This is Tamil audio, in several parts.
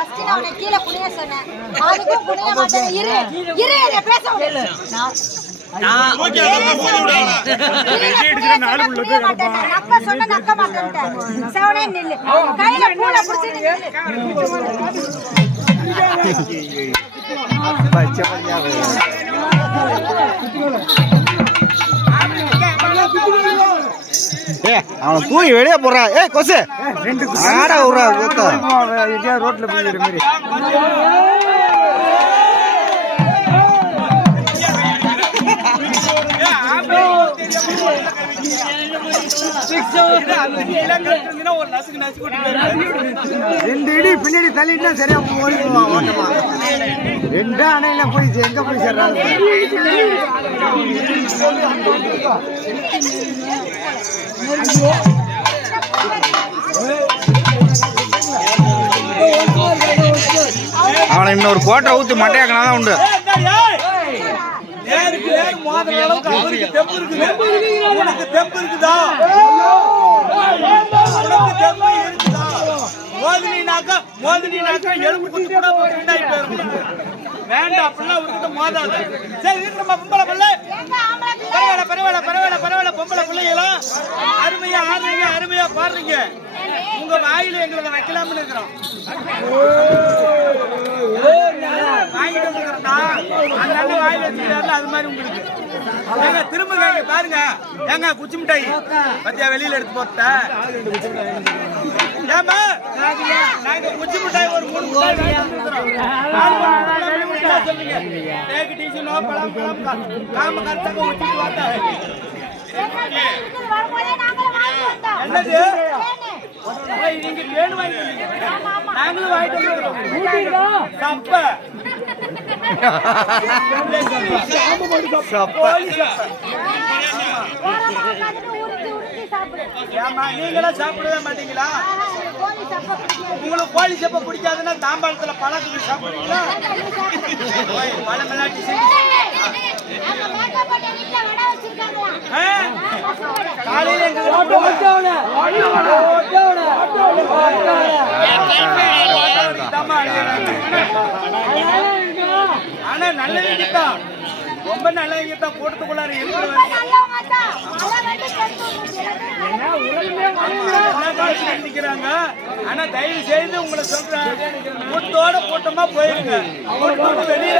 ஃபர்ஸ்ட் நான் உன்னை கீழ குனிய சொன்னேன். அதுக்கும் குனிய மாட்டேன். இரு என்ன பேச விடு. நான் ஓகே அத போடு விடுடா. நக்க சொன்ன நக்க மாட்டேன்டா. சவனே நில்லு. கையில பூல புடிச்சு நில்லு. பச்சை பண்ணியாவே. அவன் தூக்கி வெளியே போறா. ஏய் கொசு ரெண்டு ஆடா உறா இதே ரோட்ல போயிடுற மாதிரி. ரெண்டு இடி பின்னாடி தள்ளிட்டு சரியா ஓடி போவான் ஓட்டமா. ரெண்டு அணையில போயிடுச்சு. எங்க போய் சேர்றாங்க? அவனை இன்னொரு கோட்டை ஊத்தி மட்டையாக்கினாதான் உண்டு. வேண்டாம் அப்படிலாம் ஒரு மோதாது. சரி நம்ம பொம்பளை பிள்ளை பரவாயில்ல பொம்பளை பிள்ளைகளும் அருமையா ஆடுறீங்க, அருமையா பாடுறீங்க. உங்க வாயில எங்களை வைக்கலாம்னு இருக்கிறோம். வாங்கிட்டு வந்துக்கிறோம்டா. அந்த அண்ணன் வாயில வச்சுக்கிறாருல அது மாதிரி உங்களுக்கு ஏங்க திரும்ப பாருங்க. ஏங்க குச்சி மிட்டாய் பத்தியா வெளியில எடுத்து போட்ட ஏமா நாங்க குச்சி மிட்டாய் ஒரு 3 மிட்டாய் சொல்லுங்க. டேக் இட் ஈஸி நோ பழம் காம கரெக்டா ஊத்திட்டு வாடா. என்னது நீங்க வேணு வாங்கிட்டீங்க. நாங்களும் வாங்கிட்டு வரோம். சப்ப நீங்களா சாப்பிடவே மாட்டீங்களா? உங்களுக்கு கோழி சப்ப பிடிக்காதுன்னா தாம்பாளத்துல பழத்துக்கு சாப்பிடுவீங்களா? பழமெல்லாம் காலையில ஆனா நல்லதான் ரொம்ப நல்லதான் போட்டுக்குள்ளாரு நிக்கிறாங்க. ஆனா தயவு செய்து உங்களை சொல்றேன், கூட்டத்தோட கூட்டமா போயிருங்க. வெளியே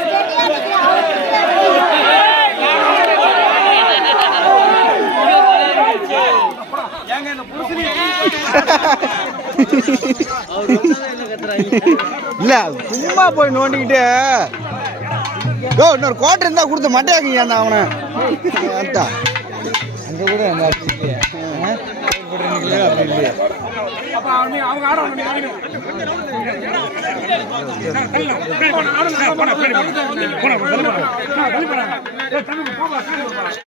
இல்ல சும்மா போய் நோண்டிக்கிட்டு இன்னொரு கோட்டை இருந்தா கொடுத்து மட்டையாக்கிங்க அந்த அவனை அங்க கூட அவங்க